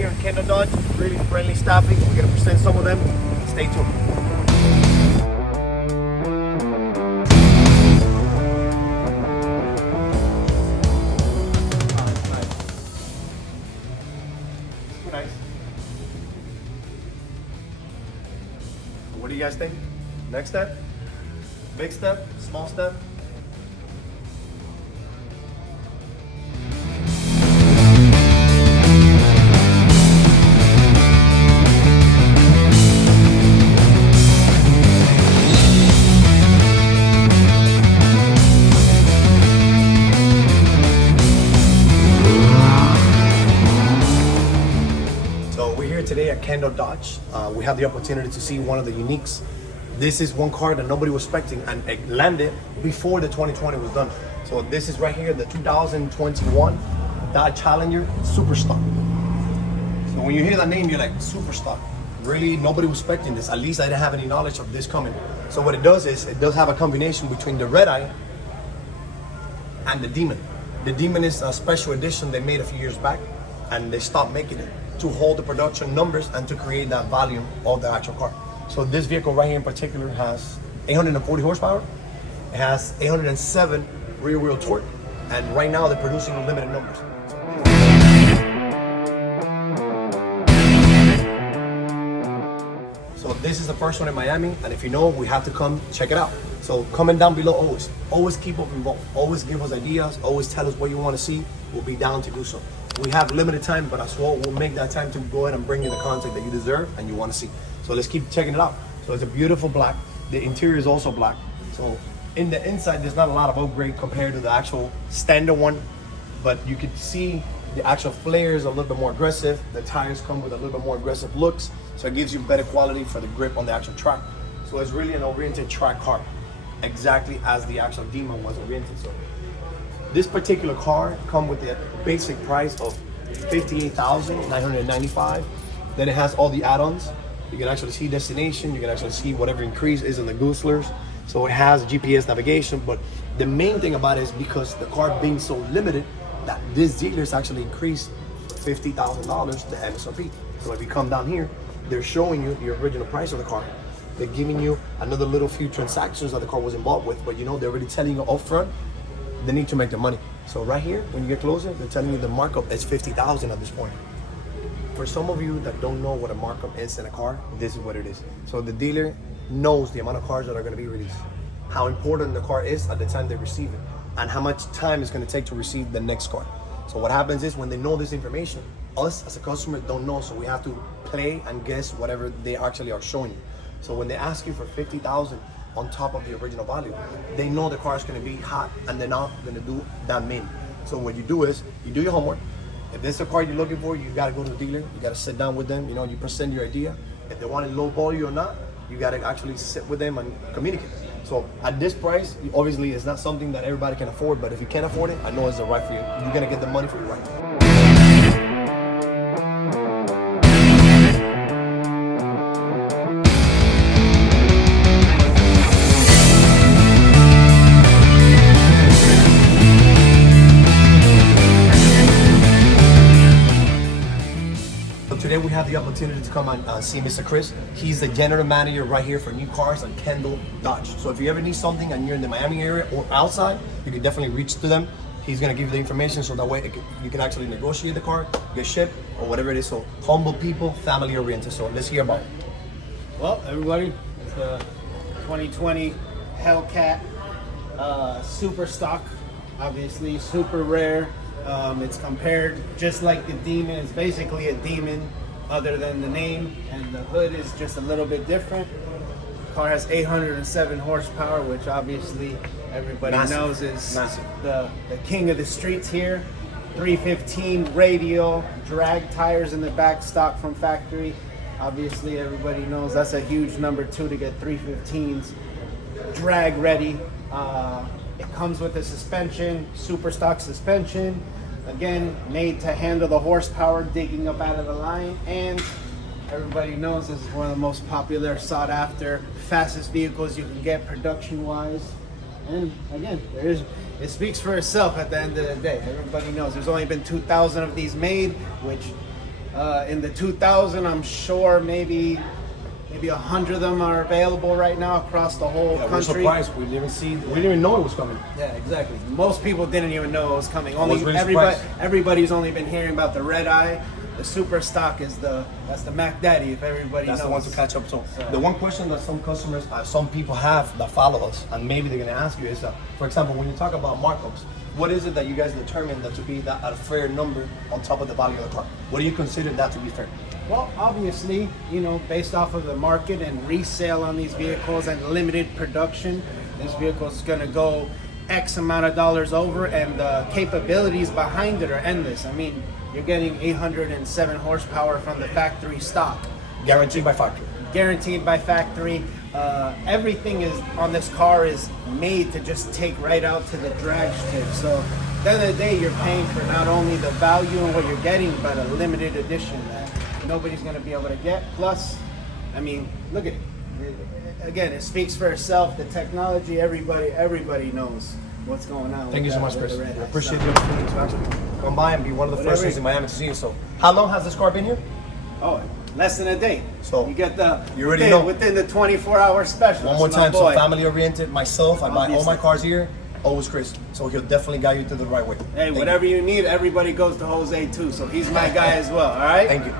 here in Kendall Dodge. Really friendly staffing. We're gonna present some of them. Stay tuned. Nice. What do you guys think? Next step? Big step? Small step? Today at Kendall Dodge, we have the opportunity to see one of the uniques. This is one car that nobody was expecting, and it landed before the 2020 was done. So this is right here, the 2021 Dodge Challenger Superstock. So when you hear that name, you're like, Superstock. Really, nobody was expecting this. At least I didn't have any knowledge of this coming. So what it does is, it does have a combination between the Red Eye and the Demon. The Demon is a special edition they made a few years back, and they stopped making it to hold the production numbers and to create that volume of the actual car. So this vehicle right here in particular has 840 horsepower. It has 807 rear wheel torque. And right now they're producing limited numbers. So this is the first one in Miami. And if you know, we have to come check it out. So comment down below always keep us involved. Always give us ideas. Always tell us what you want to see. We'll be down to do so. We have limited time, but as well, we'll make that time to go ahead and bring you the content that you deserve and you want to see. So let's keep checking it out. So it's a beautiful black. The interior is also black. So in the inside, there's not a lot of upgrade compared to the actual standard one, but you can see the actual flares are a little bit more aggressive. The tires come with a little bit more aggressive looks. So it gives you better quality for the grip on the actual track. So it's really an oriented track car, exactly as the actual Demon was oriented. So this particular car comes with the basic price of $58,995. Then it has all the add-ons. You can actually see destination. You can actually see whatever increase is in the gooselers. So it has GPS navigation. But the main thing about it is because the car being so limited, that this dealer's actually increased $50,000 the MSRP. So if you come down here, they're showing you the original price of the car. They're giving you another little few transactions that the car was involved with, but you know, they're already telling you upfront they need to make the money. So right here, when you get closer, they're telling you the markup is $50,000 at this point. For some of you that don't know what a markup is in a car, this is what it is. So the dealer knows the amount of cars that are going to be released, how important the car is at the time they receive it, and how much time it's going to take to receive the next car. So what happens is when they know this information, us as a customer don't know, so we have to play and guess whatever they actually are showing you. So when they ask you for $50,000 on top of the original value, they know the car is going to be hot and they're not going to do that many. So what you do is you do your homework. If this is a car you're looking for, you got to go to the dealer. You got to sit down with them. You know, you present your idea. If they want to lowball you or not, you got to actually sit with them and communicate. So at this price, obviously it's not something that everybody can afford, but if you can't afford it, I know it's the right for you. You're going to get the money for you right. Today we have the opportunity to come and see Mr. Kris. He's the general manager right here for new cars at Kendall Dodge. So if you ever need something and you're in the Miami area or outside, you can definitely reach to them. He's gonna give you the information so that way you can actually negotiate the car, get shipped, or whatever it is. So humble people, family oriented. So let's hear about it. Well, everybody, it's the 2020 Hellcat super stock, obviously super rare. It's compared just like the Demon. It's basically a Demon other than the name, and the hood is just a little bit different. The car has 807 horsepower, which obviously everybody knows is the king of the streets here. 315 radial, drag tires in the back, stock from factory. Obviously everybody knows that's a huge number too, to get 315s drag ready. It comes with a suspension, super stock suspension. Again, made to handle the horsepower digging up out of the line. And everybody knows this is one of the most popular, sought after, fastest vehicles you can get production wise. And again, it speaks for itself at the end of the day. Everybody knows there's only been 2,000 of these made, which In the 2000, I'm sure maybe 100 of them are available right now across the whole Yeah, we're country. surprised. We didn't even know it was coming. Yeah, exactly. Most people didn't even know it was coming. was Only really everybody, surprised. everybody's only been hearing about the red eye. The super stock is that's the Mac Daddy. If everybody That's knows. the one to catch up. So the one question that some customers, some people have that follow us, and maybe they're gonna ask you is, for example, when you talk about markups, what is it that you guys determine that to be that a fair number on top of the value of the car? What do you consider that to be fair? Well, obviously, based off of the market and resale on these vehicles and limited production, this vehicle is going to go X amount of dollars over, and the capabilities behind it are endless. I mean, you're getting 807 horsepower from the factory stock. Guaranteed by factory. Guaranteed by factory. Everything is on this car is made to just take right out to the drag strip. So at the end of the day, you're paying for not only the value and what you're getting, but a limited edition that nobody's going to be able to get. Plus, I mean, look at it. Again, it speaks for itself. The technology, everybody knows what's going on. Thank you so much, with Kris. the I red eye. appreciate So- the opportunity to actually come by and be one of the first Whatever. ones in Miami to see you. So, how long has this car been here? Oh, less than a day. So, you get the you already know. within the 24-hour special. One more That's my time. So, boy. family oriented. Myself, I buy all my Obviously. cars here. Always Kris. So he'll definitely guide you to the right way. Hey, Thank whatever you need, everybody goes to Jose too. So he's my guy as well. All right. Thank you.